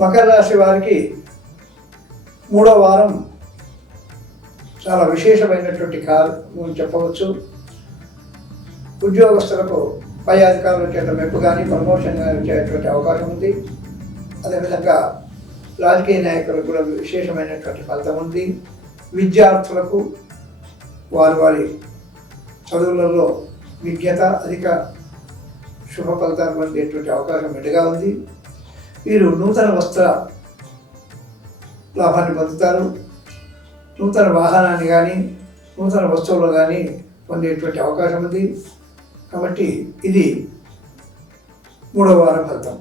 రాశి వారికి మూడో వారం చాలా విశేషమైనటువంటి కాలం చెప్పవచ్చు. ఉద్యోగస్తులకు పై అధికారుల చేత మెప్పు కానీ ప్రమోషన్ కానీ వచ్చేటువంటి అవకాశం ఉంది. అదేవిధంగా రాజకీయ నాయకులకు కూడా విశేషమైనటువంటి ఫలితం ఉంది. విద్యార్థులకు వారి వారి చదువులలో విజ్ఞత అధిక శుభ ఫలితాలు పొందేటువంటి అవకాశం మెండుగా ఉంది. వీరు నూతన వస్త్ర లాభాన్ని పొందుతారు. నూతన వాహనాన్ని కానీ నూతన వస్తువులు కానీ పొందేటువంటి అవకాశం ఉంది కాబట్టి ఇది మూడవ వారం ఫలితం.